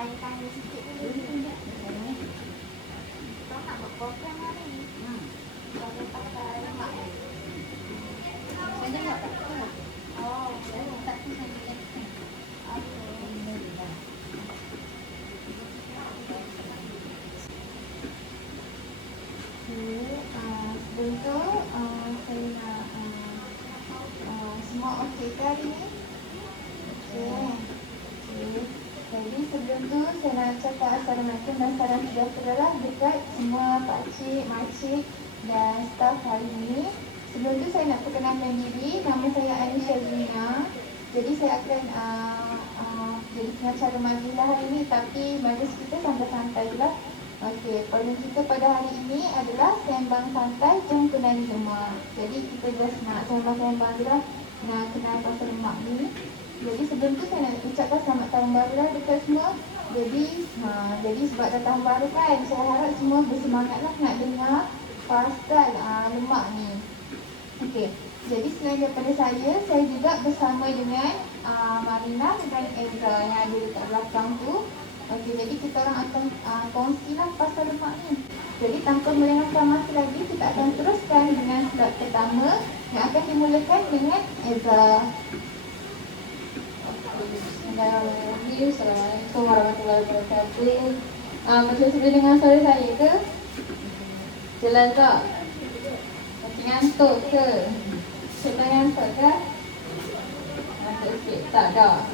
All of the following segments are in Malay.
tanya-tanya sikit dulu. Kita nak buat program hari ni. Program pakai lemak ni. Saya tengok tak? Oh, tak tu saya lihat. Sebelum tu saya nak semua okey ke hari ni? Okey. Jadi sebelum tu saya nak cakap Assalamualaikum dan salam sejahtera dekat semua pakcik, makcik dan staf hari ini. Sebelum tu saya nak perkenalkan diri, nama saya Anisha Zina. Jadi saya akan jadi pengacara majlis hari ini, tapi majlis kita santai-santai lah. Okey, program kita pada hari ini adalah sembang santai jom kenali lemak. Jadi kita just nak sembang-sembang je lah, nak kenal pasal lemak ni. Jadi sebelum tu saya nak ucapkan selamat tahun baru lah dekat semua. Jadi sebab dah tahun baru kan, saya harap semua bersemangat lah nak dengar pasal lemak ni. Okey, jadi selain daripada saya juga bersama dengan Marina dan Ezra yang ada dekat belakang tu. Okey, jadi kita orang akan kongsilah pasal lemak ni. Jadi tanpa melengahkan masa lagi, kita akan teruskan dengan slide pertama yang akan dimulakan dengan Ezra. Assalamualaikum warahmatullahi wabarakatuh. Macam sudah dengar suara saya ke? Jelas tak? Macam ngantuk ke? Kita ngantuk ke? Ngantuk sikit? Tak dah.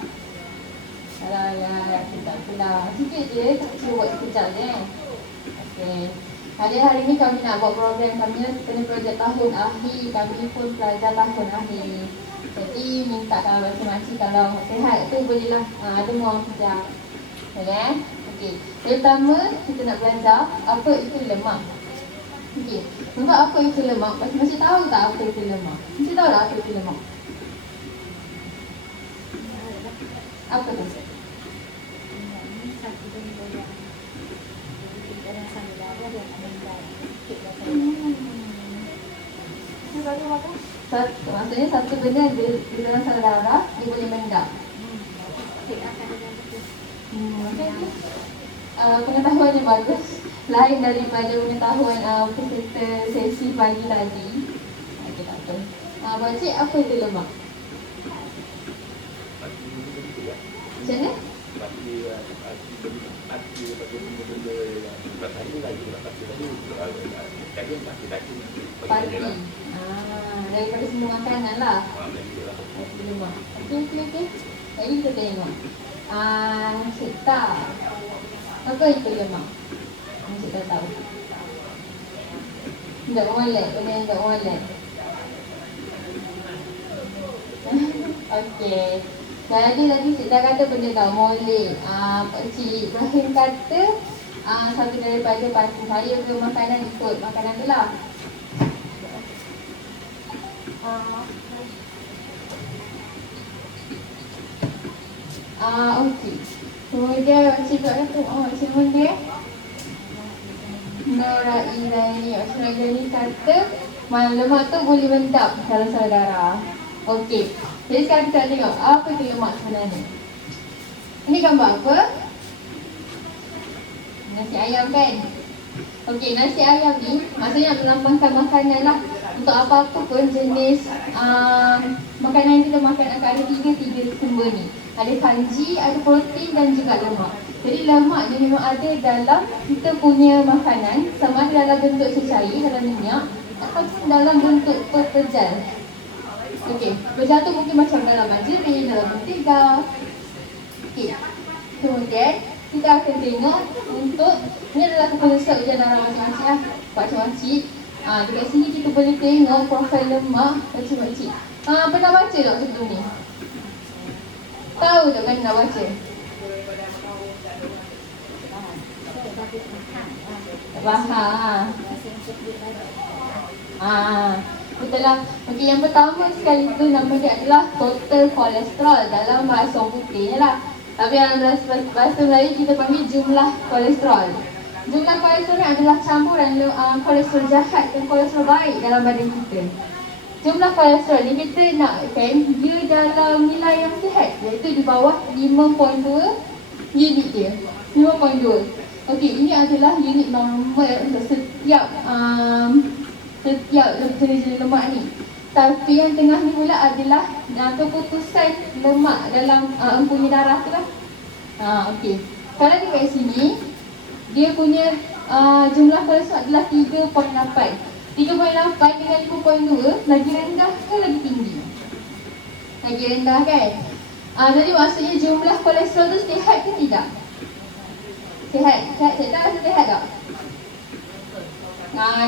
Alah, tak pula. Sikit je, tak kecil buat sekejap je. Okey. Hari ni kami nak buat program kami kena projek tahun akhir. Kami pun pelajar tahun akhir. Jadi minta kalau makcik kalau sihat tu bolehlah ada orang kerja. Okey. Pertama kita nak belajar apa itu lemak. Okey. Sebab apa itu lemak? Makcik tahu tak apa itu lemak? Makcik tahu tak apa itu lemak? Apa tu? Maksudnya satu benda di dalam saluran darah dia boleh mendap. Pengetahuan yang bagus, lain daripada pengetahuan peserta sesi pagi tadi. Okey, tak apa. Pakcik, apa itu lemak? Macam mana? Pagi. Daripada semua makanan lah. Lemak. Okey. Jadi kita tengok. Cerita. Apa itu lemak? Kita tahu. Tak molek, benda yang tak molek. Okey. Jadi tadi Cik dah kata benda tak molek. Cik Ibrahim kata satu daripada pasti saya ke makanan ikut makanan tu lah. Okey. Kemudian Cik kata, Cik Mundir Nora Ilaini kata lemak tu boleh mendap dalam saluran darah. Okey. Jadi sekarang kita tengok apa itu lemak sebenarnya. Ini gambar apa? Nasi ayam kan? Okey, nasi ayam ni maksudnya melambangkan makanan lah. Untuk apa-apa pun jenis makanan yang kita makan akan ada tiga sumber ni. Ada kanji, ada protein dan juga lemak. Jadi lemak ni memang ada dalam kita punya makanan, sama ada dalam bentuk cecair, dalam minyak ataupun dalam bentuk terjal. Okey, berjatuh mungkin macam dalam margarin, dalam mentega. Okey. Kemudian kita akan tengok untuk ni adalah kepala ujian darah masing-masing lah. Pakcik-pakcik. Dekat sini kita boleh tengok profil lemak pakcik-pakcik. Pernah baca tak sebelum ni? Tahu tak kan nak baca? Faham. Betul lah. Okey, yang pertama sekali tu nama dia adalah total kolesterol dalam bahasa putih lah. Tapi dalam bahasa Melayu kita panggil jumlah kolesterol. Jumlah kolesterol adalah campuran kolesterol jahat dan kolesterol baik dalam badan kita. Jumlah kolesterol ni kita nakkan dia dalam nilai yang sihat, iaitu di bawah 5.2 unit dia 5.2. Okey, ini adalah unit normal untuk setiap jenis lemak ni. Tapi yang tengah ni pula adalah keputusan lemak dalam empunya darah tu lah. Okey. Kalau dia kat sini, dia punya jumlah kolesterol adalah 3.8. 3.8 dengan 5.2 lagi rendah ke lagi tinggi? Lagi rendah kan? Jadi maksudnya jumlah kolesterol tu sihat ke tidak? Sihat. Cikgu rasa sihat tak?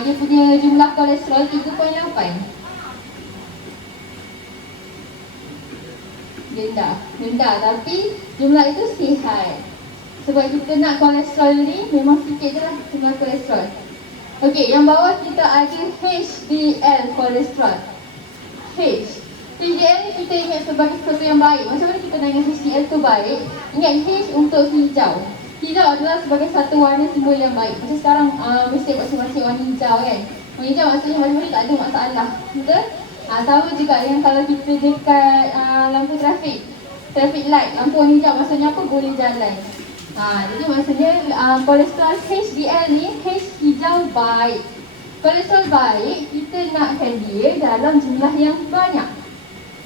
Dia punya jumlah kolesterol 3.8. Rendah tapi jumlah itu sihat. Sebab kita nak kolesterol ni memang sikit je lah jumlah kolesterol. Okey, yang bawah kita ada HDL kolesterol. HDL ni kita ingat sebagai sesuatu yang baik. Macam mana kita nak ingat HDL tu baik? Ingat H untuk hijau. Hijau adalah sebagai satu warna simbol yang baik. Macam sekarang mesti masing-masing warna hijau kan. Warna hijau maksudnya macam-macam tak ada masalah. Betul? Sama juga dengan kalau kita dekat lampu trafik light, lampu warna hijau maksudnya apa? Boleh jalan. Jadi maksudnya kolesterol HDL ni, H hijau baik. Kolesterol baik, kita nakkan dia dalam jumlah yang banyak.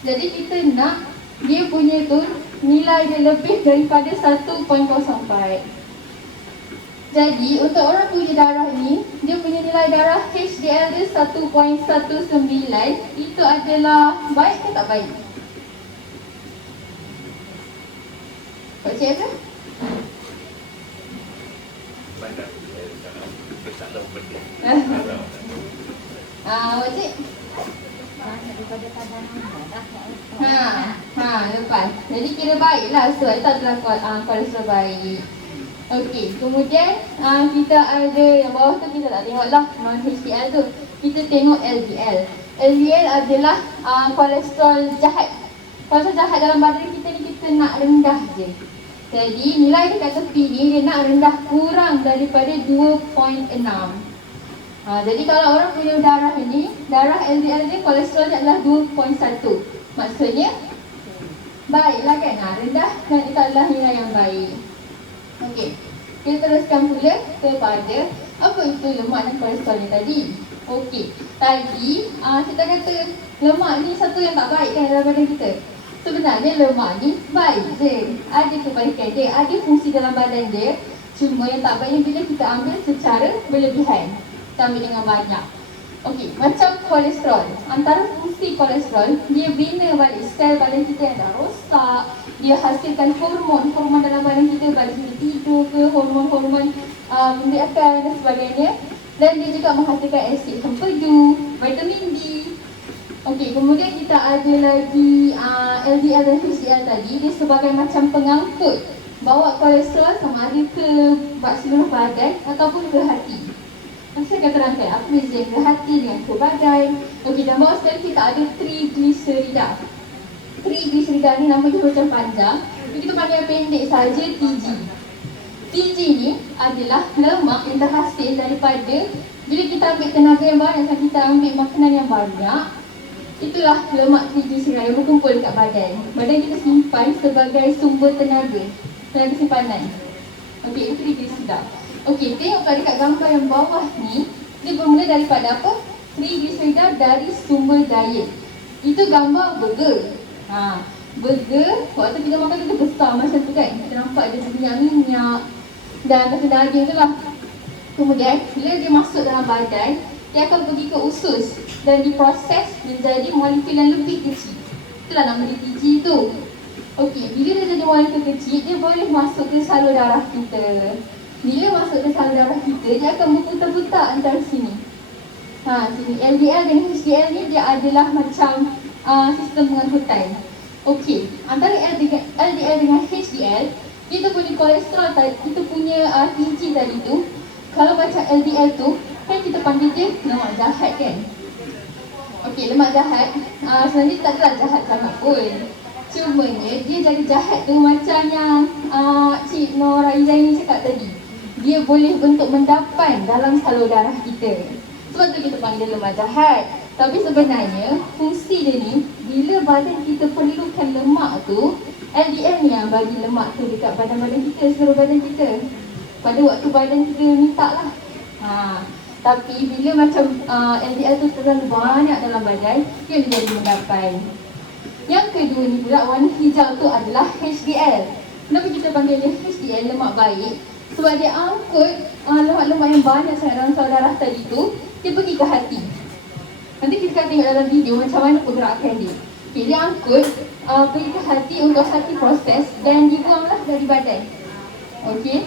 Jadi kita nak dia punya tu nilai dia lebih daripada 1.04. Jadi untuk orang punya darah ni, dia punya nilai darah HDL dia 1.19. Itu adalah baik ke tak baik? Pak Cik apa? Wajib. Lepas. Jadi kira baiklah sebab tak adalah kolesterol baik. Okey, kemudian kita ada yang bawah tu kita tak tengok lah HDL tu. Kita tengok LDL. LDL adalah kolesterol jahat. Kolesterol jahat dalam badan kita ni kita nak rendah je. Jadi nilai dekat tepi ni dia nak rendah kurang daripada 2.6. Jadi kalau orang punya darah ni, darah LDL dia kolesterol dia adalah 2.1. Maksudnya baiklah kan? Rendah dan itu adalah nilai yang baik. Okey, kita teruskan pula kepada apa itu lemak dan kolesterol ni tadi. Okey, tadi kita kata lemak ni satu yang tak baik kan dalam badan kita. Sebenarnya lemak ni baik je, ada kebaikan dia, ada fungsi dalam badan dia. Cuma yang tak baiknya bila kita ambil secara berlebihan, kita ambil dengan banyak. Okey, macam kolesterol. Antara fungsi kolesterol, dia bina balik sel badan kita yang dah rosak. Dia hasilkan hormon dalam badan kita, bagi kita tidur ke, hormon-hormon pembiakan dan sebagainya. Dan dia juga menghasilkan asid empedu, vitamin D. Okey, kemudian kita ada lagi LDL dan HDL tadi. Dia sebagai macam pengangkut bawa kolesterol sama ada ke seluruh badan ataupun ke hati. Nanti saya akan terangkan apa beza ke hati dengan ke badan. Okey, dan bawah sekali kita ada triglycerida. Triglycerida ni nama dia macam panjang. Kita panggil pendek saja TG. TG ni adalah lemak yang terhasil daripada bila kita ambil tenaga yang banyak dan kita ambil makanan yang banyak. Itulah lemak triglycerida yang berkumpul dekat badan. Badan kita simpan sebagai sumber tenaga simpanan. Okey, itu triglycerida. Okey, tengok kat dekat gambar yang bawah ni, dia bermula daripada apa? Triglycerida dari sumber diet. Itu gambar burger. Burger, waktu kita makan tu dia besar macam tu kan. Kita nampak dia minyak-minyak dan macam daging tu lah. Kemudian, bila dia masuk dalam badan, dia akan pergi ke usus dan diproses menjadi molekul yang lebih kecil. Itulah nama dia TG tu. Okey, bila dia jadi molekul kecil, dia boleh masuk ke salur darah kita. Bila masuk ke salur darah kita, dia akan berputar-putar antara sini. Sini LDL dan HDL ni dia adalah macam sistem pengangkutan. Okey, antara LDL dengan HDL, kita punya kolesterol tadi, kita punya TG tadi tu, kalau baca LDL tu, kan kita panggil dia lemak jahat kan? Okey, lemak jahat sebenarnya tak adalah jahat sangat pun. Cumanya dia jadi jahat tu macam yang Cik Nur Aizaini cakap tadi. Dia boleh bentuk mendapan dalam salur darah kita. Sebab tu kita panggil lemak jahat. Tapi sebenarnya fungsi dia ni, bila badan kita perlukan lemak tu, LDL ni yang bagi lemak tu dekat badan-badan kita, seluruh badan kita. Pada waktu badan kita minta lah. Tapi bila macam LDL tu terlalu banyak dalam badan, dia menjadi mendapan. Yang kedua ni pula, warna hijau tu adalah HDL. Kenapa kita panggil dia HDL, lemak baik? Sebab dia angkut lemak-lemak yang banyak sangat dalam saluran darah tadi tu, dia pergi ke hati. Nanti kita akan tengok dalam video macam mana pergerakan dia. Okay, dia angkut pergi ke hati untuk hati proses dan dibuanglah dari badan. Okey.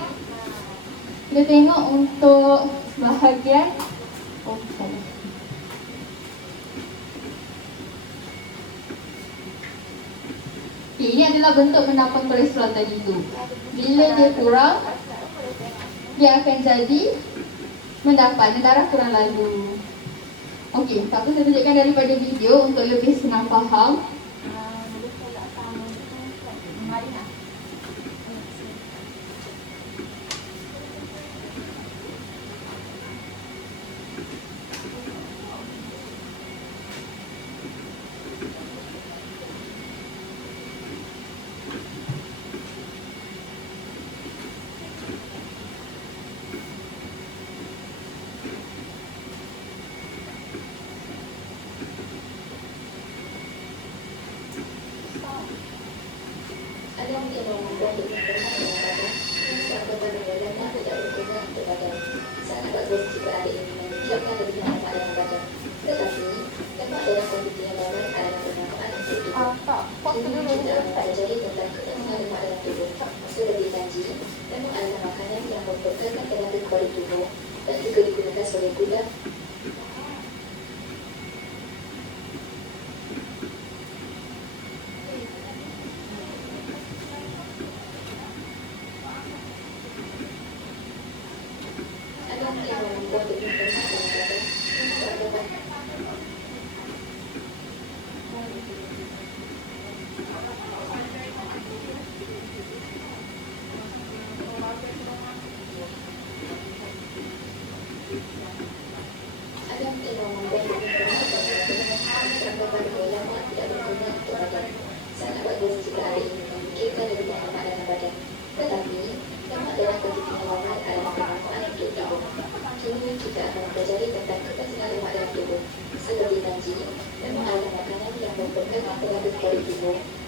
Kita tengok untuk bahagian salah. Okay, ini adalah bentuk mendapat kolesterol tadi tu. Bila dia kurang, dia akan jadi mendapat darah kurang lalu. Okey, tak apa, saya tunjukkan daripada video untuk lebih senang faham. Ada mungkin yang membuat dengan badan sebab berbeda lemak tidak berguna untuk badan. Sangat bagus jika ada yang menunjukkan lebih lemak dalam badan. Tetapi, lemak dalam kondisi yang normal adalah bermanfaat untuk tubuh. Ini kita akan mempelajari tentang keutamaan lemak dalam tubuh. Sudah dijanji, lemak adalah makanan yang memperkenalkan tenaga kepada tubuh dan juga digunakan sebagai gula.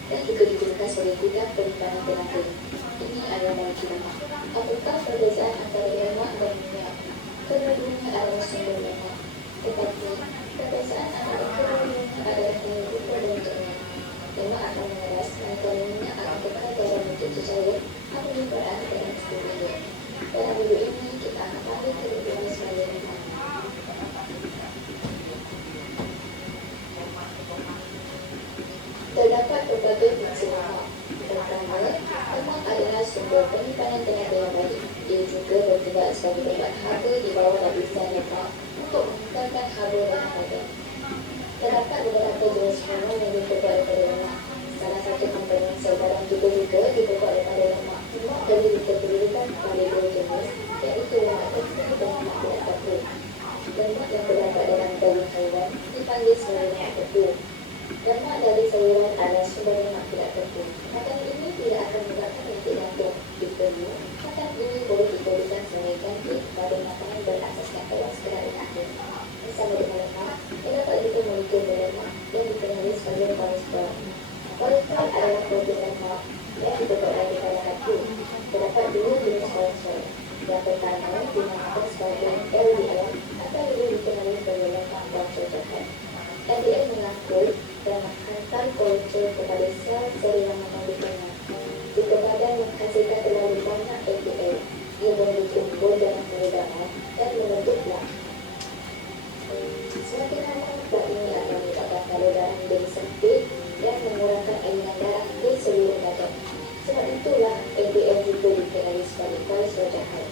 Dan juga digunakan sebagai gudang penyimpanan tenaga. Ini adalah molekul lemak. Apakah perbezaan antara lemak dan minyak? Kedua-duanya adalah sumber lemak. Tetapi, perbezaan antara kedua-duanya adalah tinggi rupa dan bentuknya. Lemak akan mengeras, manakala minyak akan kekal dalam bentuk cecair apabila berada dalam struktur. Dalam video ini, kita akan panggil kedua-duanya sebagai lemak. Terdapat berbagai fungsi lemak. Pertama, lemak adalah sumber penyimpanan tenaga yang baik. Ia juga bertindak sebagai tempat haba di bawah lapisan lemak untuk meningkatkan haba dalam badan. Terdapat beberapa jenis hormon yang diperbuat daripada lemak. Salah satu komponen sel darah juga diperbuat daripada lemak. Jadi diterperilukan pada dua jenis, iaitu lemak tersebut dan lemak tidak terpul. Lemak yang terdapat dalam daging haiwan dipanggil sebagai lemak terpul. Lemak dari sayuran adalah sumber lemak tidak terpul. Makanan ini tidak akan menyebabkan penyakit jantung. Diperlu, makanan ini boleh dijadikan sebagai ganti kepada makanan berasaskan telur sekedar akhir. Bersama dengan lemak, terdapat juga molekul berlemak yang dikenali sebagai kolesterol. Kolesterol adalah protein lemak yang diperbuat daripada hati. Terdapat dua jenis kolesterol. Yang pertama dinamakan sebagai LDL atau lebih dikenali sebagai lemak kolesterol jahat. LDL mengangkut dan menghantar kolesterol kepada sel-sel yang mengandungannya. Jika badan menghasilkan terlalu banyak LDL, ia boleh tumbuh dalam peredaran dan membentuk plak. Semakin lama, plak ini akan menyebabkan salur darah menjadi sempit dan mengurangkan aliran darah ke seluruh badan. Sebab itulah LDL juga dikenali sebagai kolesterol jahat.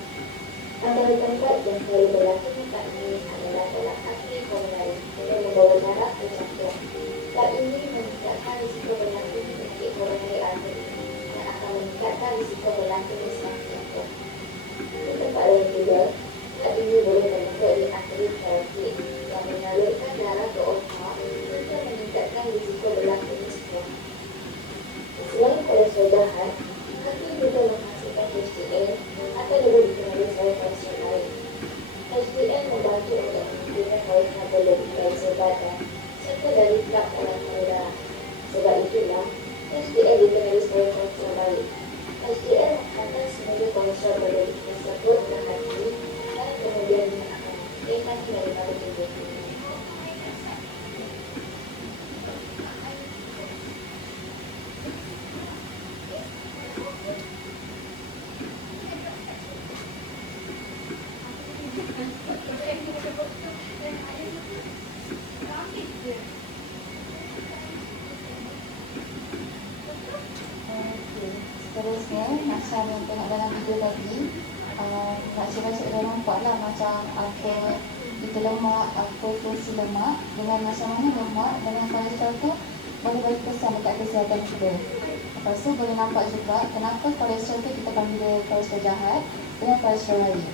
Antara tempat yang selalu berlaku plak ini adalah dalam arteri koronari yang membawa darah ke jantung. Plak ini meningkatkan risiko berlaku penyakit koronari arteri dan akan meningkatkan risiko berlaku serangan jantung. Di tempat lain juga, plak ini boleh berbentuk di arteri karotik yang menyalurkan darah ke otak dan meningkatkan risiko berlaku stroke. Selain kolesterol seterusnya macam yang tengok dalam video tadi, makcik-makcik dah nampak lah macam apa itu lemak, apa fungsi lemak, dengan macam mana lemak dengan kolesterol tu boleh bagi kesan dekat kesihatan kita. Lepas tu boleh nampak juga kenapa kolesterol tu kita panggil dia kolesterol jahat dengan kolesterol baik.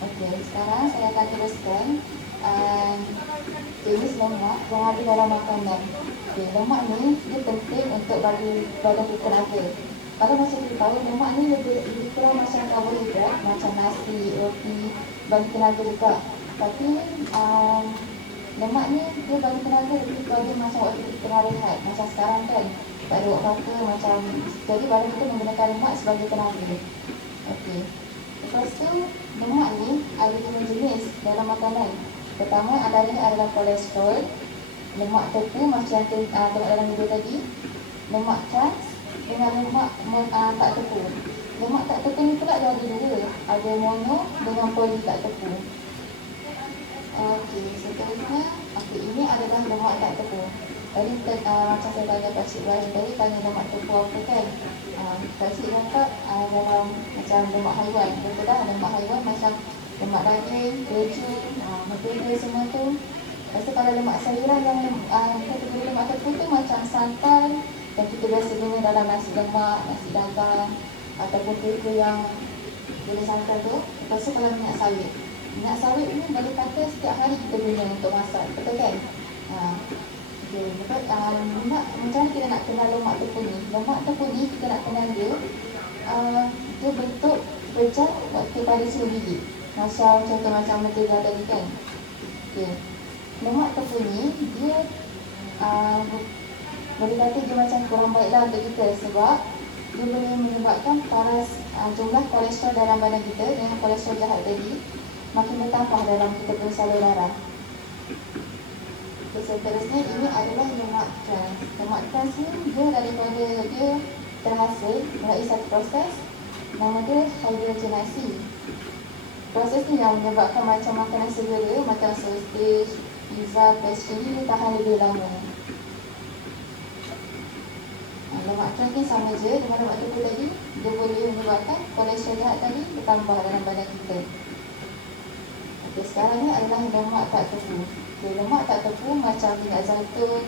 Okey, sekarang saya akan teruskan jenis lemak yang ada dalam makanan. Okay, lemak ni dia penting untuk bagi badan kita tenaga. Kalau macam kita tahu, lemak ni lebih kurang macam karbohidrat, macam nasi, roti, bagi tenaga juga. Tapi lemak ni dia bagi tenaga lebih kepada macam waktu kita tengah rehat. Macam sekarang kan, tak ada buat apa-apa macam, jadi badan kita menggunakan lemak sebagai tenaga. Okey. Lepas tu, lemak ni ada 5 jenis dalam makanan. Pertama adalah kolesterol, lemak tepu macam yang tengok dalam video tadi, lemak trans dengan lemak tak tepu. Lemak tak tepu ni pula dia ada dua, ada mono dengan poli tak tepu. Okey, seterusnya, ini adalah lemak tak tepu. Tadi macam saya tanya Pakcik Ibrahim tadi, tanya lemak tepu apa kan? Pakcik cakap dalam macam lemak haiwan. Betul dah, lemak haiwan macam lemak daging, keju, mentega semua tu. Lepas tu kalau lemak sayuran yang kategori lemak tepu tu macam santan yang kita biasa guna dalam nasi lemak, nasi dagang ataupun kereta yang guna santan tu. Lepas tu kalau minyak sawit. Minyak sawit ni boleh kata setiap hari kita guna untuk masak, betul kan? Okay, minyak, macam mana kita nak kenal lemak tepu ni? Lemak tepu ni kita nak kenal dia, dia bentuk berjat waktu pada suhu gigit. Macam contoh macam mentega tadi kan. Okay. Lemak tepu ni dia boleh kata dia macam kurang baiklah untuk kita sebab dia boleh menyebabkan jumlah kolesterol dalam badan kita dengan kolesterol jahat tadi makin bertambah dalam kita punya salur darah. Okay, seterusnya ini adalah lemak trans. Lemak trans ni dia daripada dia terhasil melalui satu proses nama dia hidrogenasi. Proses ni yang menyebabkan macam makanan segera, macam sausage, pizza, pastry ni dia tahan lebih lama. Lemak trans ni sama je dengan lemak tepu tadi, dia boleh menyebabkan kolesterol jahat tadi bertambah dalam badan kita. Okay, sekarang ni adalah lemak tak tepu. Okay, lemak tak tepu macam minyak zaitun,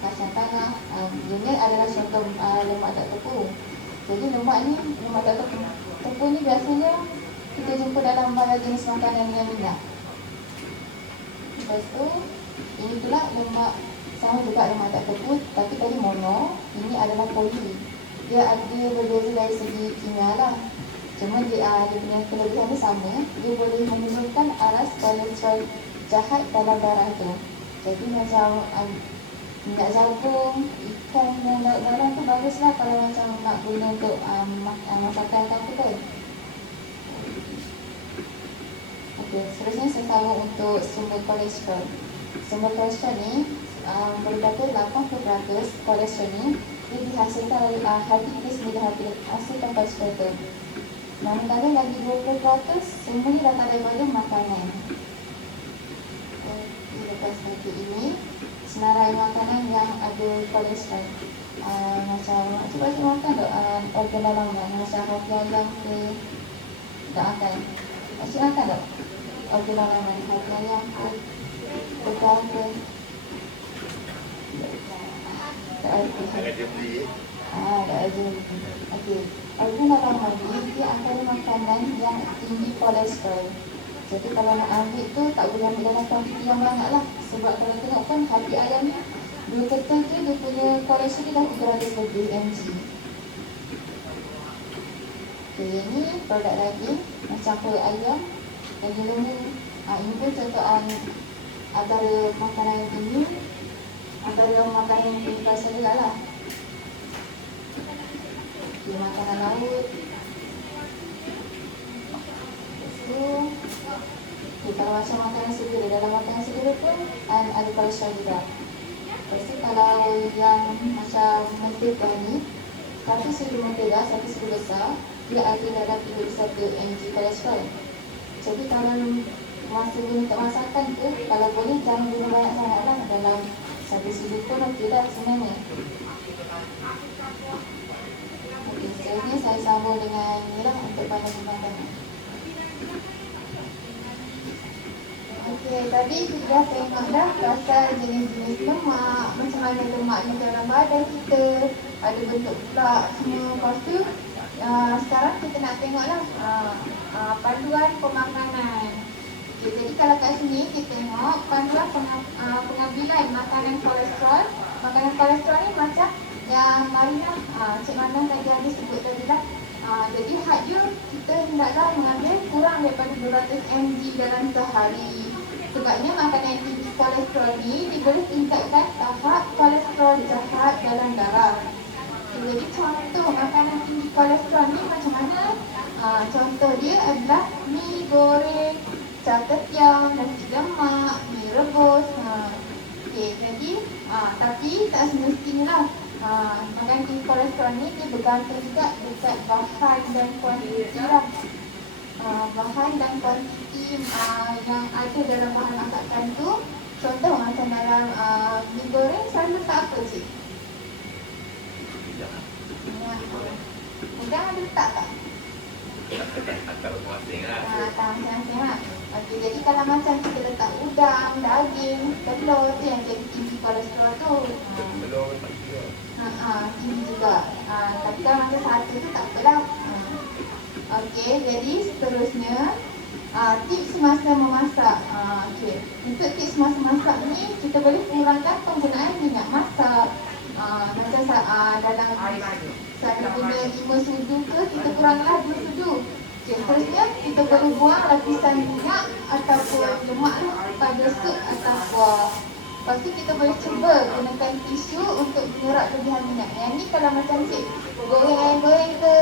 kacang tanah, ini adalah contoh lemak tak tepu. Jadi lemak tak tepu ni biasanya kita jumpa dalam banyak jenis makanan dengan minyak. Lepas tu, ini pula lemak sama juga lemak tak tepu, tapi tadi mono, ini adalah poli. Dia berbeza dari segi kimia lah. Cuma dia punya kelebihan dia sama, dia boleh menurunkan aras kolesterol jahat dalam darah tu. Jadi macam minyak jagung, ikan yang dalam tu baguslah kalau macam nak guna untuk masakan apa kan. Okey, seterusnya saya sambung untuk sumber kolesterol. Sumber kolesterol ni boleh kata 80% kolesterol ni dia dihasilkan oleh hati kita sendiri, hasilkan kolesterol tu. Manakala lagi 20% semua ni datang daripada makanan. Lepas lagi ini senarai makanan yang ada kolesterol, macam cuba makan tak organ dalaman macam hati ayam ke, tak makan. Macam makan tak organ dalaman hati ayam ke, betul ke, tak ada. Tak ada. Okey, organ dalaman ni dia antara makanan yang tinggi kolesterol. Jadi kalau nak ambil tu tak boleh ambil dalam kuantiti yang banyak lah. Sebab kalau tengok kan hati ayam ni, 2 ketul tu dia punya kolesterol dia dah 300 lebih mg. Okay, ini produk daging macam kulit ayam, daging lembu. Ini pun contoh antara makanan yang tinggi, antara makanan yang tinggi kolesterol juga lah. Okay, makanan laut. Kalau macam makanan segera, dalam makanan segera pun ada kolesterol juga. Lepas tu kalau yang macam mentega ni, satu sudu mentega, satu sudu besar, dia ada dalam 31 mg kolesterol. Jadi kalau masa guna untuk masakan tu, kalau boleh jangan guna banyak sangat lah. Dalam satu sudu pun okey dah sebenarnya. Okey, Seterusnya saya sambung dengan ni lah untuk pada pembangunan. Okey, tadi kita dah tengok dah pasal jenis-jenis lemak, macam mana lemak ni dalam badan kita, ada bentuk pula semua. Lepas tu sekarang kita nak tengoklah panduan pemakanan. Okay, jadi kalau kat sini kita tengok panduan pengambilan makanan kolesterol. Makanan kolesterol ni macam yang Marina, Cik Mana tadi ada sebut tadi lah. Jadi had dia kita hendaklah mengambil kurang daripada 200 mg dalam sehari. Sebabnya makanan tinggi kolesterol ni dia boleh tingkatkan tahap kolesterol jahat dalam darah. Jadi contoh makanan tinggi kolesterol ni macam mana? Contoh dia adalah mi goreng, caketiau, nasi lemak, mi rebus. Okey, jadi tapi tak semestinya makanan tinggi kolesterol ni dia bergantung juga dekat bahan dan kuantiti lah. Bahan dan kuantiti yang ada dalam bahan masakan tu. Contoh macam dalam mi goreng selalu letak apa cik? Udang ada letak tak? Tak masing-masing lah. Tak masing-masing lah. Okey, jadi kalau macam kita letak udang, daging, telur tu yang jadi tinggi kolesterol tu. Telur tak kira. Tinggi juga. Tapi kalau macam satu tu tak apalah. Okey, jadi seterusnya tips semasa memasak. Okey, untuk tips semasa masak ni kita boleh kurangkan penggunaan minyak masak. Macam dalam saya guna 5 sudu ke, kita kuranglah 2 sudu. Okay, seterusnya kita boleh buang lapisan minyak ataupun lemak pada sup atau kuah. Lepas tu kita boleh cuba gunakan tisu untuk menyerap lebihan minyak. Yang ni kalau macam cik goreng ayam goreng ke,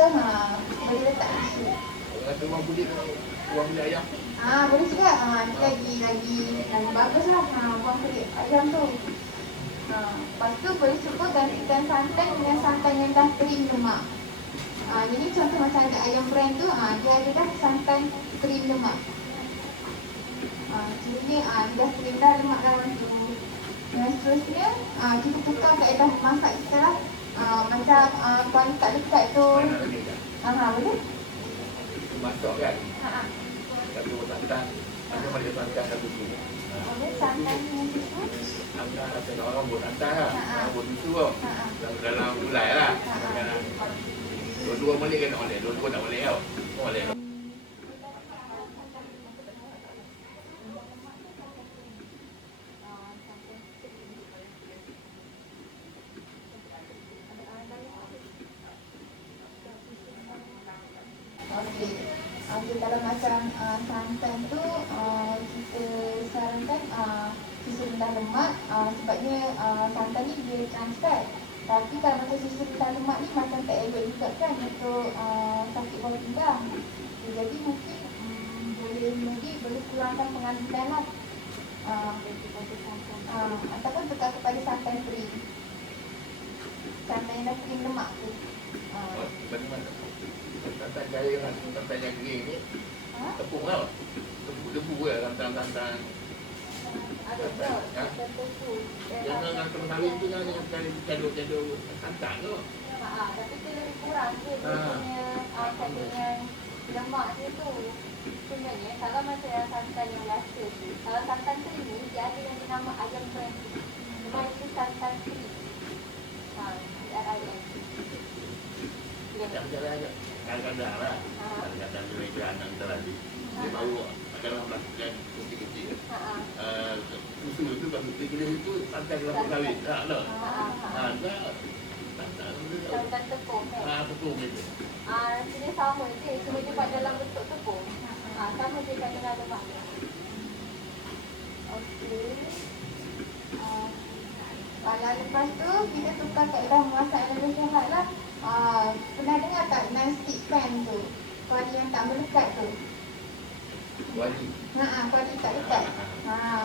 boleh letak tisu. Kalau kata orang kulit, orang kulit ayam. Boleh juga. Ni lagi bagus lah. Buang kulit ayam tu. Lepas tu boleh cuba gantikan santan dengan santan yang dah kering lemak. Jadi contoh macam ada ayam brand tu, dia ada dah santan kering lemak. Jadi dia dah kering dah lemak dalam tu. Dan seterusnya kita tukar kaedah masak kita lah. Macam kuali tak lekat tu. Boleh? Masak kan? Satu santan. Satu macam santan satu tu. Boleh santan dengan susu. Santan rasa orang buat santan lah. Orang buat susu tau. Dalam gulai lah. Dua-dua boleh kan tak boleh? Dua-dua tak boleh tau. Tak boleh. Okey. Kalau macam santan tu kita sarankan susu rendah lemak sebabnya santan ni dia trans fat. Tapi kalau macam susu rendah lemak ni macam tak elok juga kan untuk sakit bawah pinggang. Jadi mungkin boleh kurangkan pengambilan lah. Ataupun tukar kepada santan kering. Santan yang dah kering lemak tu. Santan jaya dengan santan yang kering ni tepung tau. Tepung debu lah santan-santan. Ada santan tofu. Yang santan sawit tu kan dengan cendol-cendol santan tu. Tapi dia lebih kurang je dia punya kandungan lemak dia tu. Sebenarnya kalau macam yang santan yang biasa tu, kalau santan kering ni dia ada yang bernama ayam brand. Nama itu santan kering. CRIM. Yang jalan kadang-kadang lah. Kadang-kadang dia meja anak kita lagi. Dia bawa dalam plastik kecil-kecil. Susu tu kalau kita itu santan kelapa sawit. Tak lah. Santan tepung kan? Tepung itu. Rasanya sama je, cuma dia buat dalam bentuk tepung. Sama je kandungan lemak. Okey. Kalau lepas tu kita tukar kaedah memasak yang lebih sihat lah. Pernah dengar tak non-stick pan tu? Kuali yang tak melekat tu. Kuali. Kuali tak lekat.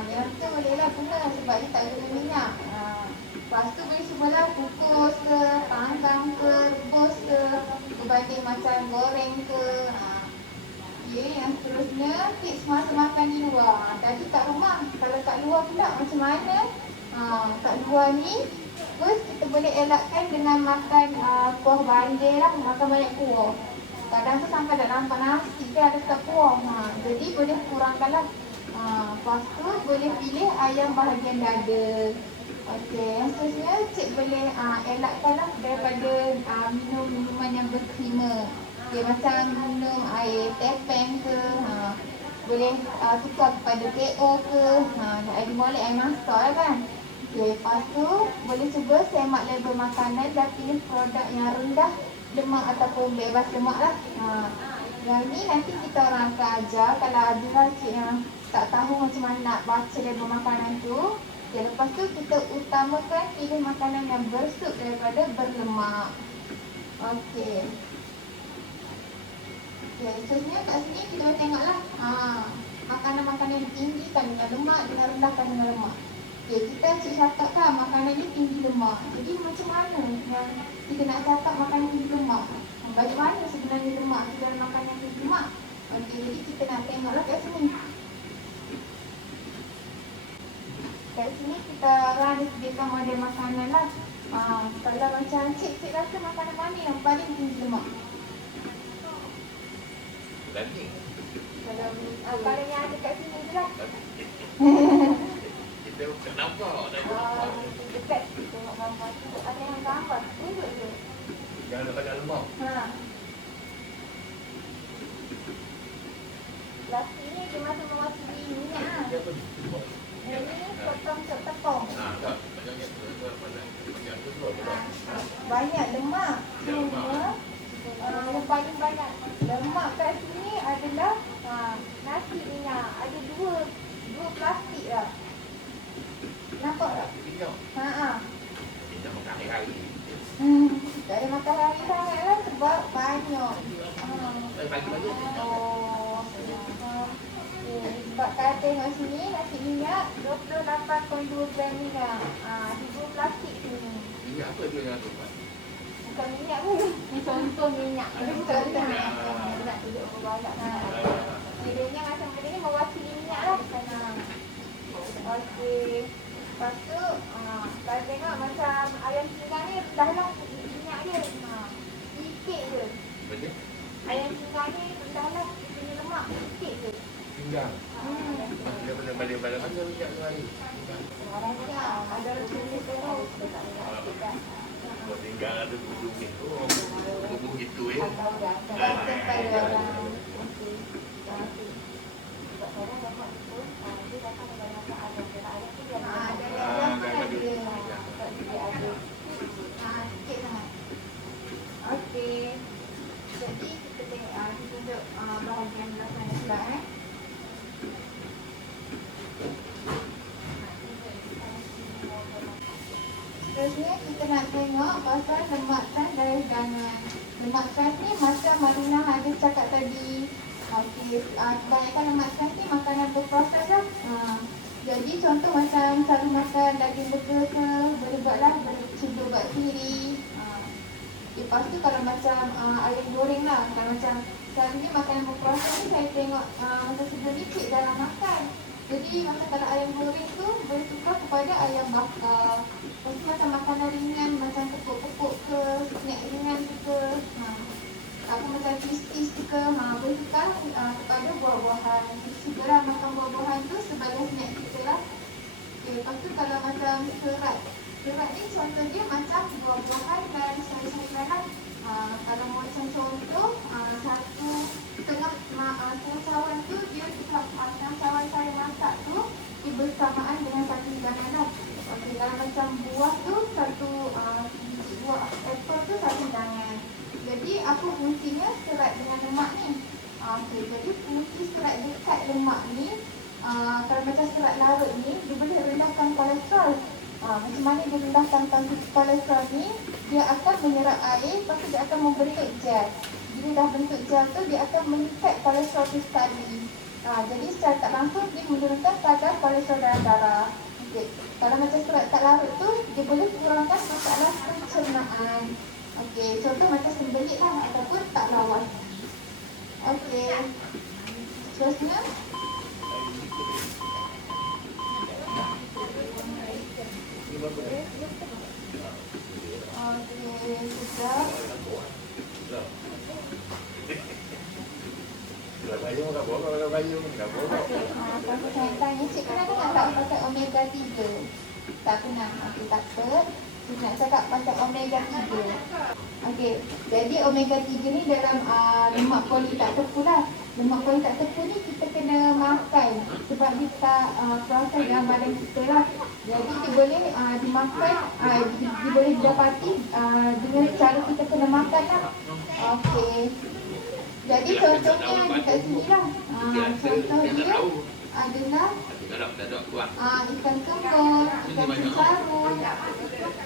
Yang tu bolehlah guna sebab dia tak guna minyak. Lepas tu boleh cubalah kukus ke, panggang ke, rebus ke, berbanding macam goreng ke. Okay, yang seterusnya tips masa makan di luar. Tadi kat rumah, kalau kat luar pula macam mana? Kat luar ni bagus, kita boleh elakkan dengan makan kuah banjir lah, makan banyak kuah. Kadang tu sampai tak nampak nasi ke ada tak kuah. Jadi boleh kurangkan lah. Lepas tu boleh pilih ayam bahagian dada. Okey, yang seterusnya cik boleh elakkan lah daripada minum minuman yang berkrima. Okay, macam minum air tepeng ke, boleh tukar kepada TO ke, air molek, air masak lah kan. Okay, lepas tu boleh cuba semak label makanan dan pilih produk yang rendah lemak ataupun bebas lemak lah. Yang ni nanti kita orang akan ajar kalau ada lah cik yang tak tahu macam mana nak baca label makanan tu. Okay, lepas tu kita utamakan pilih makanan yang bersup daripada berlemak. Okey. Okay, seterusnya kat sini kita boleh tengoklah makanan-makanan yang tinggi kandungan lemak dengan rendah kandungan lemak. Okay, kita cik catat kan makanan ni tinggi lemak. Jadi macam mana yang kita nak catat makanan tinggi lemak? Bagaimana sebenarnya lemak di dalam makanan tinggi lemak? Okey, jadi kita nak tengoklah kat sini. Kat sini kita orang ada sediakan model makanan lah. Kalau macam cik rasa makanan mana yang paling tinggi lemak? Daging. Kalau yang ada kat sini je lah. Kita kenapa Dekat tengok gambar tu. Ada yang gambar. Tunjuk je. jangan banyak lemak. Laki ni dia macam mewakili minyak lah. Dia apa? Yang ni potong cok tepung. Tak. Banyak tu lah. Banyak lemak. Lemak. Cuma yang paling banyak lemak kat sini adalah nasi minyak. Ada dua plastik lah. Nampak tak? Minyak. Minyak makan hari-hari. Tak ada makan hari sangat lah sebab banyak. Pagi-pagi. Sebab kalau tengok sini nasi minyak 28.2 gram minyak. Dua plastik sini. Minyak apa tu yang tu? Bukan minyak pun. Ni contoh minyak. Contoh minyak. Nak tunjuk berbalak lah. Kiranya macam benda ni mewakili minyak lah. Okey. Lepas tu, kalau tengok macam ayam pinggang ni rendah lah minyak dia. Sikit je. Macam? Ayam pinggang ni rendah lah dia punya lemak sikit je. Pinggang. Dia balik mana minyak tu hari? Ada jenis terus. Buat pinggang ada ujung ni. Ujung gitu ya. Sampai dia orang. Okey. Sebab orang dapat itu, dia datang dengan masak ada tu dia ada. Sikit sangat. Okey. Jadi kita tengok kita tunjuk bahagian belakang pula Terusnya kita nak tengok pasal lemak trans dan hidangan. Lemak trans ni macam Marina ada cakap tadi. Okey, kebanyakan lemak trans ni makanan berproses lah. Jadi contoh macam selalu makan daging burger ke, boleh buatlah, boleh cuba buat sendiri. Lepas tu kalau macam ayam goreng lah, kalau macam selalu ni makanan berproses ni saya tengok masa sebelum ni cik dalam makan. Jadi macam kalau ayam goreng tu boleh tukar kepada ayam bakar. Lepas tu macam makanan ringan macam pupuk-pupuk ke, snack ringan ke. Apa macam cheese ke, boleh tukar kepada buah-buahan. Segera makan buah-buahan tu sebagai snack kita lah. Okay, lepas tu kalau macam serat. Serat ni contoh dia macam buah-buahan dan sayur-sayuran lah. Kalau macam contoh, satu setengah cawan tu dia setengah cawan saya masak tu dia bersamaan dengan satu hidangan lah. Okey, kalau macam buah tu satu biji buah apple tu satu hidangan. Jadi apa fungsinya serat dengan lemak ni? Okey, jadi fungsi serat dekat lemak ni kalau macam serat larut ni dia boleh rendahkan kolesterol. Macam mana dia rendahkan kolesterol ni? Dia akan menyerap air, lepas tu dia akan membentuk gel. Bila dah bentuk gel tu, dia akan mengikat kolesterol tu sekali. Jadi secara tak langsung dia menurunkan kadar kolesterol dalam darah. Okay. Kalau macam serat tak larut tu, dia boleh kurangkan masalah pencernaan. Okey, contoh macam sembelit lah ataupun tak lawas. Okey. Terusnya Okey, sudah. Kalau bayung tak boleh, kalau bayung tak boleh. Kalau saya tanya, cik pernah dengar tak pasal omega 3? Tak pernah. Okey, tak apa. Cik nak cakap pasal omega 3. Okey, jadi omega 3 ni dalam lemak poli tak tepu lah. Lemak poli tak tepu ni kita kena makan sebab dia tak proses dalam badan kita lah. Jadi dia boleh dimakan, dia boleh didapati dengan cara kita kena makan lah. Okey. Jadi contohnya dekat sini lah. Contoh dia adalah ikan kembung, ikan cengkarut,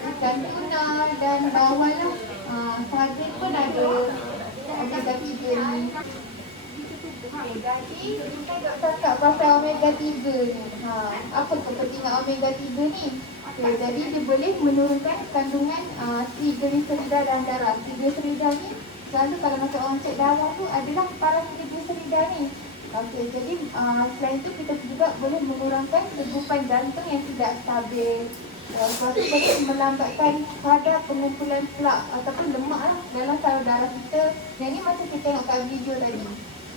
ikan tuna dan bawal lah. Sardin pun ada omega 3 ni. Jadi kita nak cakap pasal omega 3 ni. Apa kepentingan omega 3 ni? Okay, jadi dia boleh menurunkan kandungan trigliserida dalam darah. Trigliserida ni selalu kalau macam orang cek darah tu adalah para trigliserida ni. Okey, jadi selain itu kita juga boleh mengurangkan segupan jantung yang tidak stabil. Lepas tu boleh melambatkan kadar pengumpulan plak ataupun lemak lah dalam saraf darah kita. Yang ni macam kita tengok kat video tadi.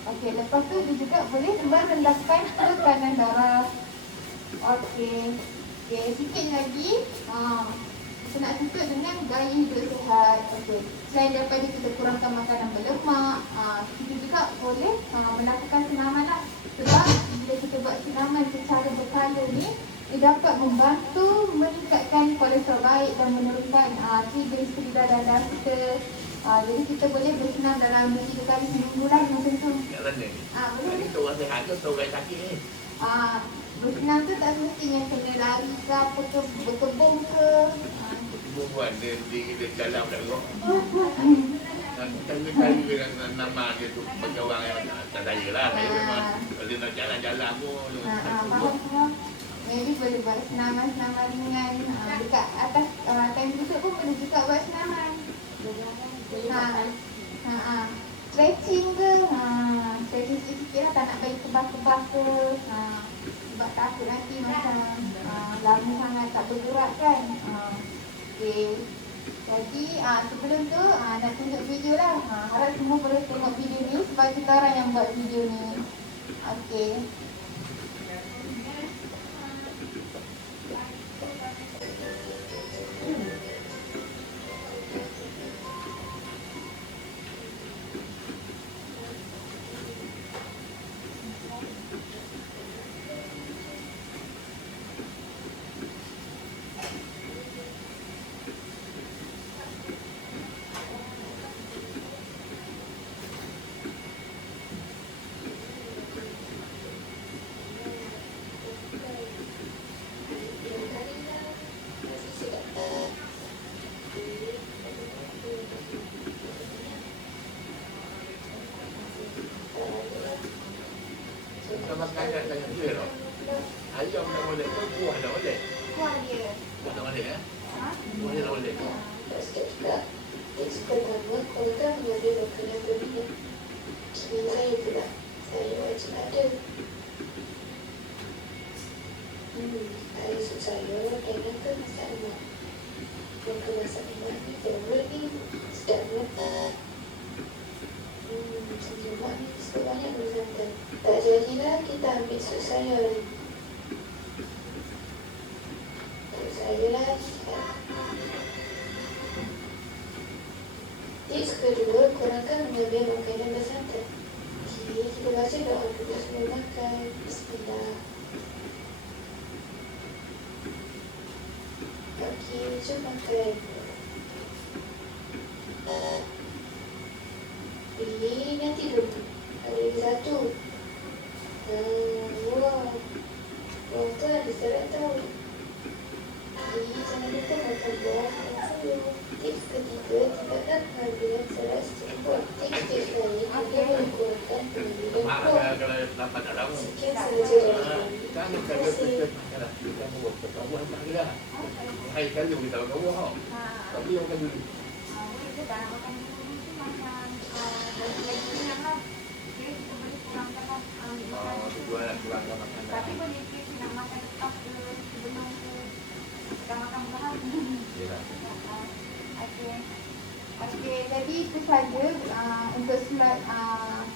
Okey, lepas tu dia juga boleh merendahkan tekanan darah. Okey, sikit lagi. Kita nak tutup dengan gaya hidup sihat. Okey, selain daripada kita kurangkan makanan berlemak, kita juga boleh melakukan senaman lah. Sebab bila kita buat senaman secara berkala ni, ia dapat membantu meningkatkan kolesterol baik dan menurunkan trigliserida dalam darah kita. Jadi kita boleh bersenam dalam 2-3 kali seminggu lah macam tu. Jalan ni. Boleh. Itu orang sihat ke atau orang sakit ni? Bersenam tu tak semestinya kena lari ke apa ke, berkebun ke. Buat dia jalan dah rock. Kali dengan nama dia tu bagi orang yang tak saya lah. Saya memang kalau nak jalan-jalan pun. Faham semua. Maybe boleh buat senaman-senaman ringan. Dekat atas time duduk pun boleh juga buat senaman. Stretching ke? Stretching sikit-sikit lah, tak nak bagi kebas-kebas ke. Sebab takut nanti macam lama sangat tak bergerak kan. Okay. Jadi sebelum tu nak tunjuk video lah. Harap semua boleh tengok video ni sebab kita orang yang buat video ni. Okay. Sama sekali tak dia tau. Ayam tak boleh, buah tak boleh. Kuah dia. Buah tak boleh Buah dia tak boleh. Sikit juga. Tips pertama, korang mengambil makanan berminyak. Kini saya pula. Saya wajib ada. Air sup sayur dan nangka masak lemak. Nangka masak lemak ni favorite ni. Sedap banget. Senyum lemak ni sebanyak bersantan. Tak jadilah kita ambil sup sayur ni. Sup sayur lagi. Tips kedua, kurangkan mengambil makanan bersantan. Okey, kita baca doa dulu sebelum makan. Bismillah. Okey, jom makan. Pilih nanti dulu. Ada lagi satu. Wow. Wow tu ada serat tau. Jadi jangan lupa makan buah dan sayur. Tips ketiga, tingkatkan pengambilan serat seekor. Tips lain, anda boleh kurangkan pengambilan buah. Kalau dapat tak tahu. Sekian sahaja dari kami. Kan Terima kalau kasih. kita buat buah tak ada. Hai kali kita makan buah. Tapi yang kan dulu. Boleh ke tak nak makan dulu tu makan lagi senang lah. Okay, kita boleh kurangkan lah. Kurangkan makanan. Tapi boleh ke nak makan lepas ke sebelum ke kita makan berat. Yalah. Okay. Okey, jadi itu saja untuk slot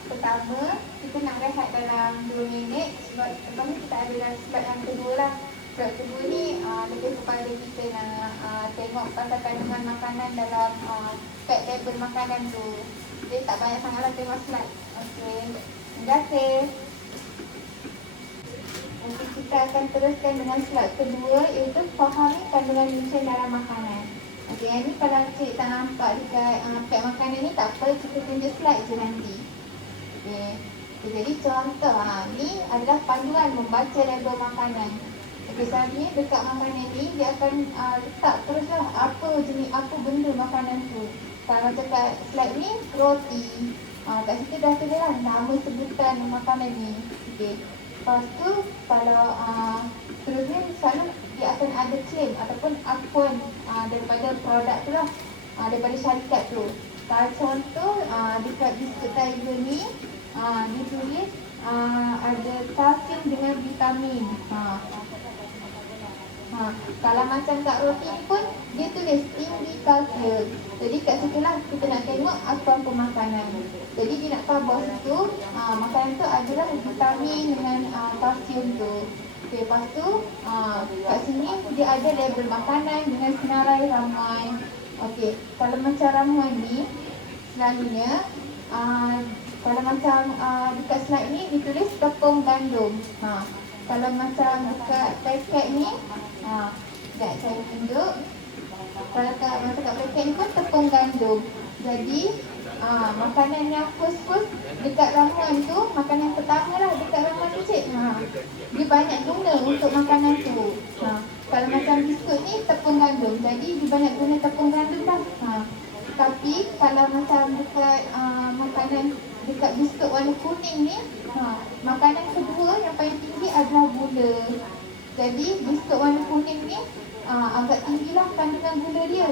pertama. Kita nak rehat dalam 2 minit. Slot pertama kita ada dalam slot yang kedua lah. Slot kedua ni lebih kepada kita nak tengok pasal kandungan makanan dalam pack label makanan tu. Jadi tak banyak sangatlah tengok slide. Okey, terima kasih. Nanti kita akan teruskan dengan slide kedua, iaitu fahami kandungan nutrien dalam makanan. Okey, yang ni kalau cik tak nampak dekat pack makanan ni, tak apa, kita tunjuk slide je nanti. Okey, jadi contoh ni adalah panduan membaca label makanan. Okey, selanjutnya dekat makanan ni dia akan letak teruslah apa jenis, apa benda makanan tu. Kalau macam kat slide ni, roti. Kat situ dah tulis lah nama sebutan makanan ni. Okey. Lepas tu, kalau terusnya sana dia akan ada claim ataupun akuan daripada produk tu lah, daripada syarikat tu. Kalau contoh, dekat biskut Tiger ni, ditulis ada kalsium dengan vitamin. Kalau macam kat roti ni pun dia tulis tinggi kalsium. Jadi kat situ lah kita nak tengok akuan pemakanan. Jadi dia nak tahu bahawa situ makanan tu adalah vitamin dengan kalsium tu. Okay, lepas tu kat sini dia ada label makanan dengan senarai ramuan. Okey, kalau macam ramuan ni selalunya kalau macam dekat slide ni ditulis tepung gandum. Kalau macam dekat paket ni, sekejap saya tunjuk. Kalau macam kat paket ni pun tepung gandum. Jadi makanan yang first dekat ramuan tu, makanan pertama lah dekat ramuan tu cik. Dia banyak guna untuk makanan tu. Kalau macam biskut ni tepung gandum, jadi dia banyak guna tepung gandum dah. Tapi kalau macam dekat makanan dekat biskut warna kuning ni, makanan kedua yang paling tinggi adalah gula. Jadi biskut warna kuning ni agak tinggilah kandungan gula dia,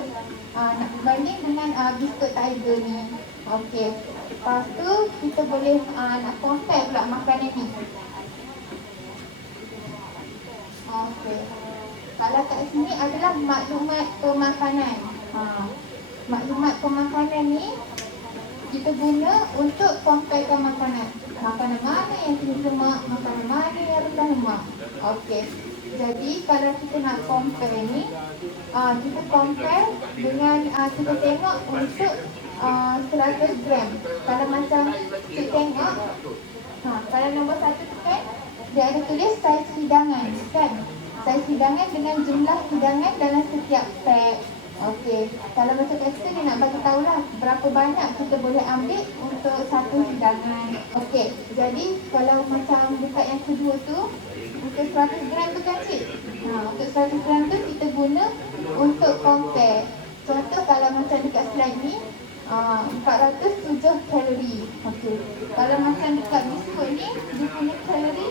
nak berbanding dengan biskut Tiger ni. Okey, lepas tu kita boleh nak compare pula makanan ni. Okey, kalau kat sini adalah maklumat pemakanan. Maklumat pemakanan ni kita guna untuk comparekan makanan. Makanan mana yang tinggi lemak, makanan mana yang rendah lemak. Okey, jadi kalau kita nak compare ni, kita compare dengan kita tengok untuk 100 gram. Kalau macam kita tengok, kalau nombor 1 tu kan dia ada tulis saiz hidangan kan. Saiz hidangan dengan jumlah hidangan dalam setiap pack. Okey, kalau macam kat situ dia nak bagi tahulah berapa banyak kita boleh ambil untuk satu hidangan. Okey, jadi kalau macam dekat yang kedua tu, untuk 100 gram tu kan cik? Untuk 100 gram tu kita guna untuk compare. Contoh kalau macam dekat slide ni, 407 kalori. Okey, kalau macam dekat biskut ni, dia punya kalori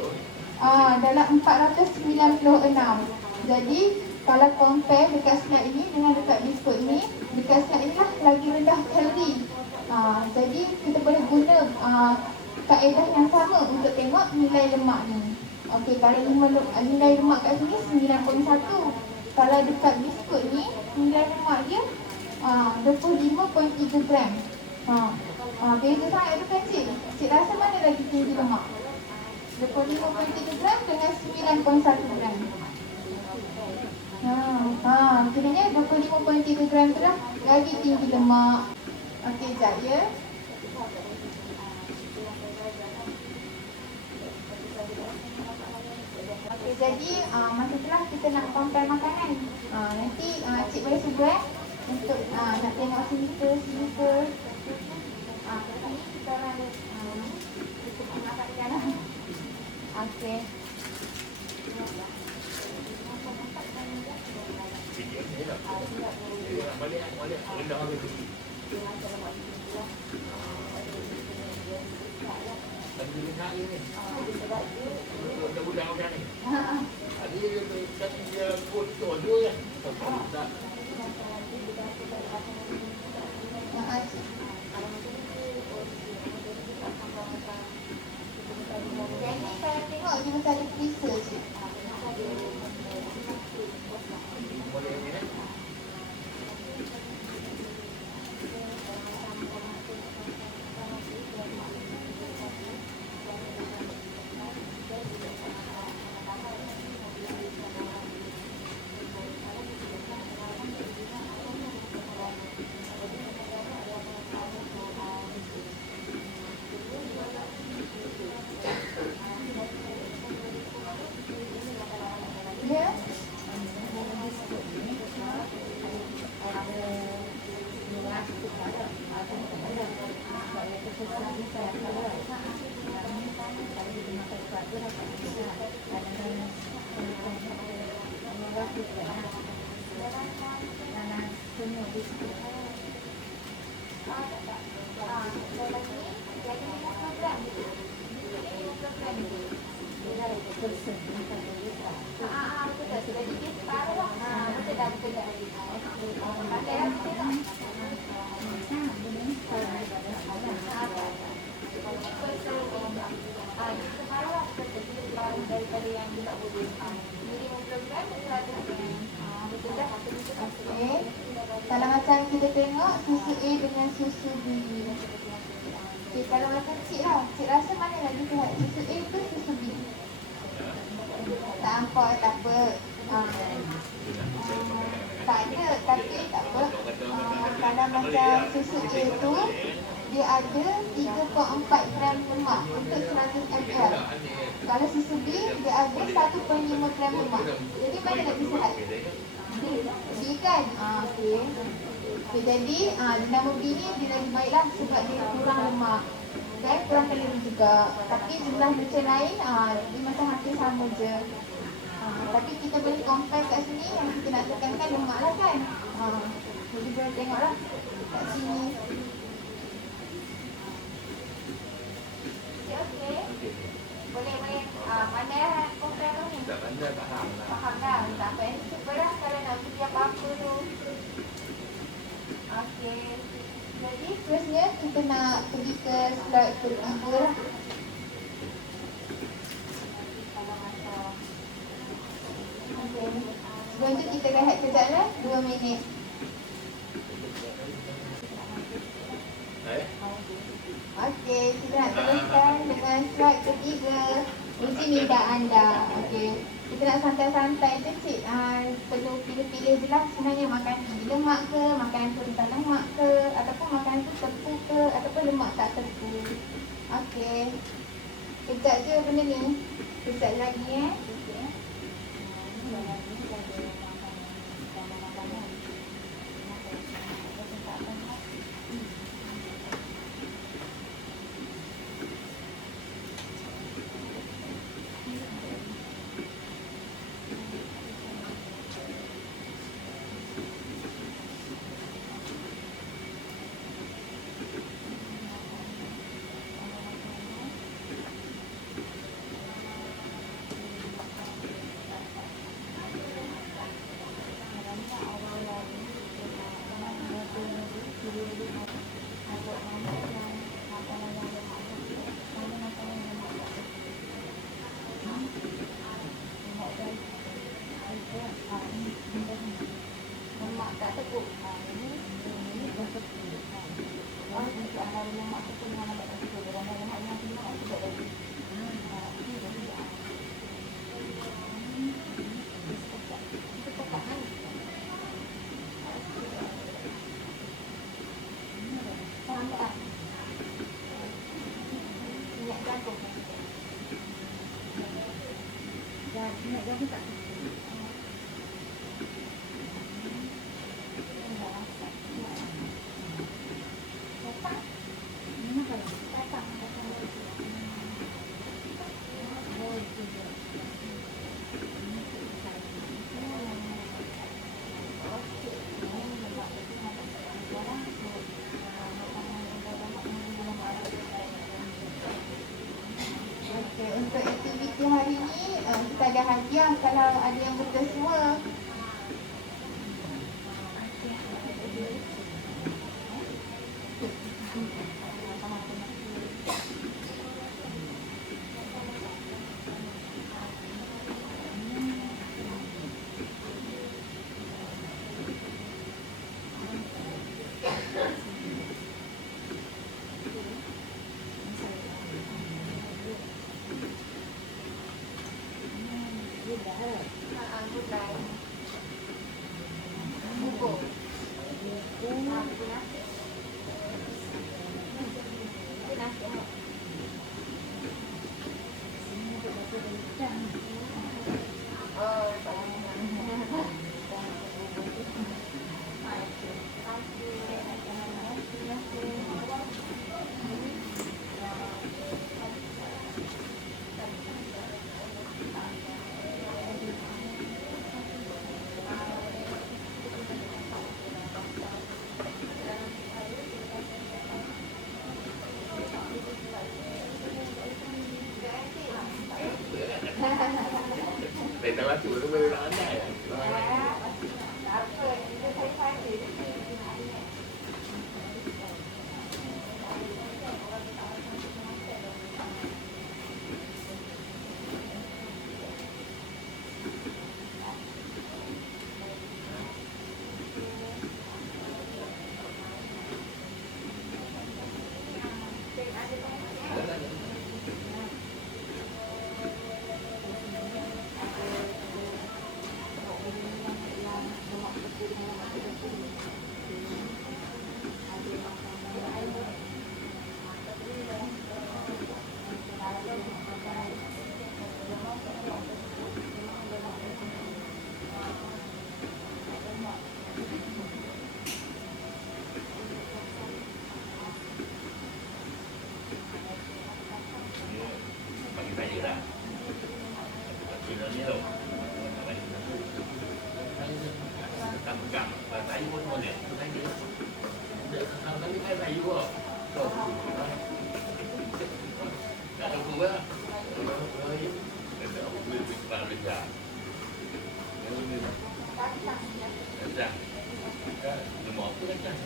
dalam 496. Jadi kalau compare dekat slide ni dengan dekat biskut ni, dekat slide ni lah lagi rendah kalori. Jadi kita boleh guna kaedah yang sama untuk tengok nilai lemak ni. Okey, kalau nilai lemak kat sini 9.1. Kalau dekat biskut ni, nilai lemak dia 25.3 gram. Beza sangat tu kan cik? Cik rasa mana lagi tinggi lemak? 25.3 gram dengan 9.1 gram. Kiranya 25.3 gram tu dah lagi tinggi lemak. Okey, sekejap ya. Okey, jadi masa itulah kita nak compare makanan. Nanti cik boleh sebuah untuk nak tengok sini ke, sini ke. Ni kita orang kita makan lah. Okey. Balik rendah tu. Tadi nak ini. Budak-budak orang ni. Dia dia kod tu je kan. Jadi kalau tengok dia macam ada freezer je. Ini 50 gram atau 100 gram? Betul dah. Okey. Kalau macam kita tengok susu A dengan susu B. Okey, kalau macam cik rasa mana lagi sihat? Susu A ke susu B? Tak nampak, tak apa. Tak ada, tapi tak apa. Kalau macam susu A tu, dia ada 3.4 gram lemak untuk 100 ml. Kalau susu B, dia ada 1.5 gram lemak. Jadi mana lagi sihat? B kan? Okey. Okay, jadi nama B ni dia lagi baiklah sebab dia kurang lemak. Kan? Kurang kalori juga. Tapi jumlah nutrien lain, dia macam hampir sama je. Tapi kita boleh compare kat sini yang kita nak tekankan lemak lah kan. Jadi boleh tengoklah kat sini. Okey. Boleh. Pandai compare tu ni? Tak pandai, faham lah. Faham dah. Tak payah cubalah kalau nak pergi apa-apa tu. Okey. Jadi firstnya kita nak pergi ke slide ketiga lah. Okay. Sebelum tu kita rehat kejap lah, 2 minit. Okey, kita nak teruskan dengan slide ketiga. Uji minda anda. Okey. Kita nak santai-santai je cik. Perlu pilih-pilih je lah sebenarnya makan lemak ke, makan tu rendah lemak ke, ataupun makan tu tepung ke, ataupun lemak tak tepung. Okey. Kejap je benda ni. Kejap lagi lemak tak tepung. Ini dah tepung. Kita ada lemak tepung dengan lemak tak tepung. Dan lemak yang lemak tidak lagi. Ini dah tidak. Kita cakap kan? Faham tak? Minyak jagung. Minyak jagung tak? Untuk aktiviti hari ni kita ada hadiah kalau ada yang betul semua. Gulai. Bubuk. Lain tak masuk tu boleh nak andai. lah. Ada apa boleh bercepat besar. Yang ini lah. Kacang. Lemak apa kacang?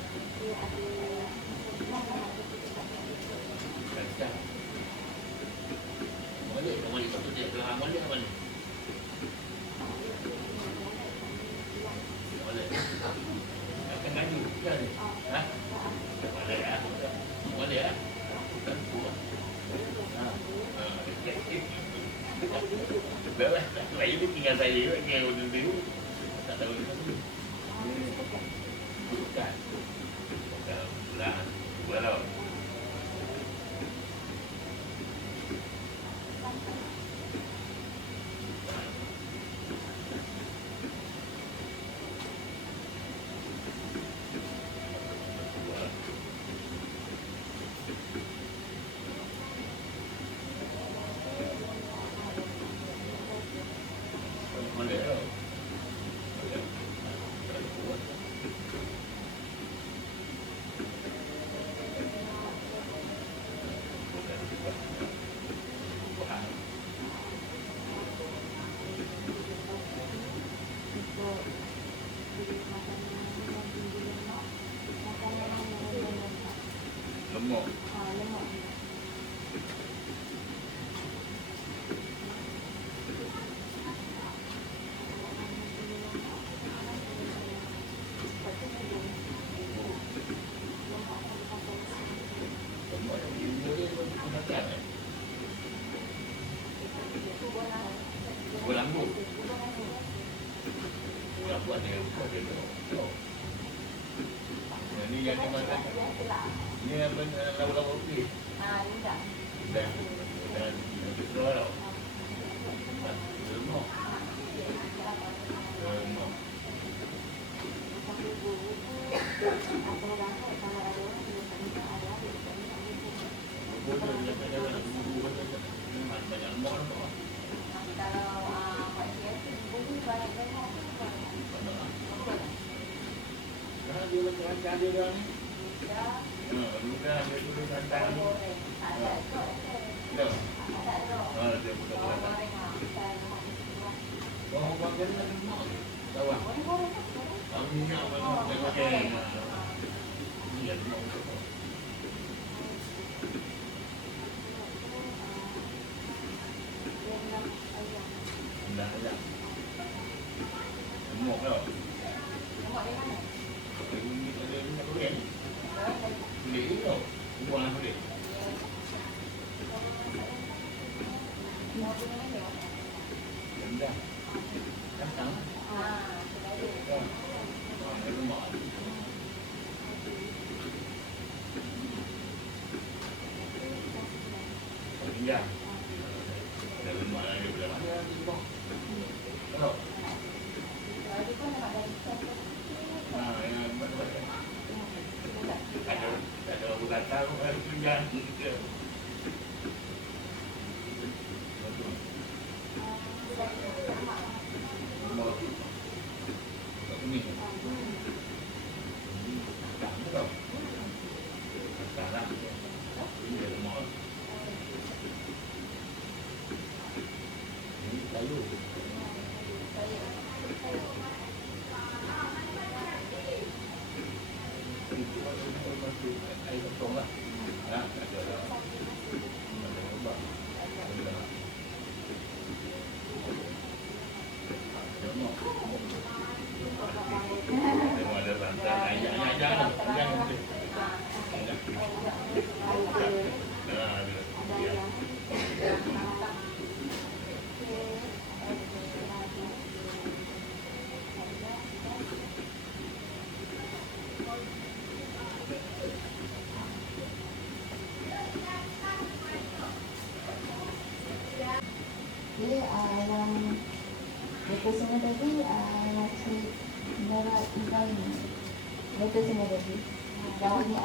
Kacang. Mana? Mana satu dia? Kelang mana? Mana? Mana? Akan maju. Kan? Ha? Mana ya? Mana ya? Tak buat. Dah lah, lagi tu tinggal saya juga, tinggal orang dulu. Tak tahu ni apa. Bukan. Bukan bulan. Bulan. Lemak. Berambut. Berambut ada ni yang ni mana? Ni apa lauk-lauk okey. Dan betul tau. Lemak. Lemak. Banyak lemak lemak. Dia macam dia dah ni. Mudah dia tu santai ni. Dah. Dia bukan. Orang makan ni lemak. Tahu tak? Tahu minyak mana makan. Ni lemak. Dah dah. Lemak dah. Ini ada minyak goreng. Kulit ni tau. Buang lah kulit. Rendah. Kacang. Ada lemak. Tinggal. Ada lemak lagi belah mana lemak. Tahu? Yang mana? Ada orang datang, orang tunjuk kita. Ini. Tak tahu. Tak lah. Ini lemak. Ini kayu. Air potong lah. Ada lah. Ada ubah. Ada rantai. Jangan. Yang lepas semua tadi nasi merah ikan ni. Lepas semua tadi. Yang ni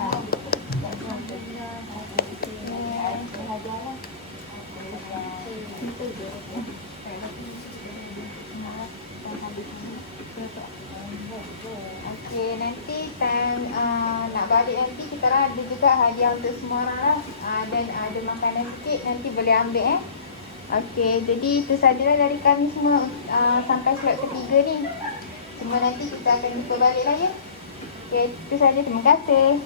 simple je. Okey, nanti time nak nak balik nanti kita ada juga hadiah untuk semua orang lah. Dan ada makanan sikit, nanti boleh ambil Okey, jadi itu sajalah dari kami semua sampai slot ketiga ni. Semua nanti kita akan jumpa balik lah ya. Okey, itu saja. Terima kasih.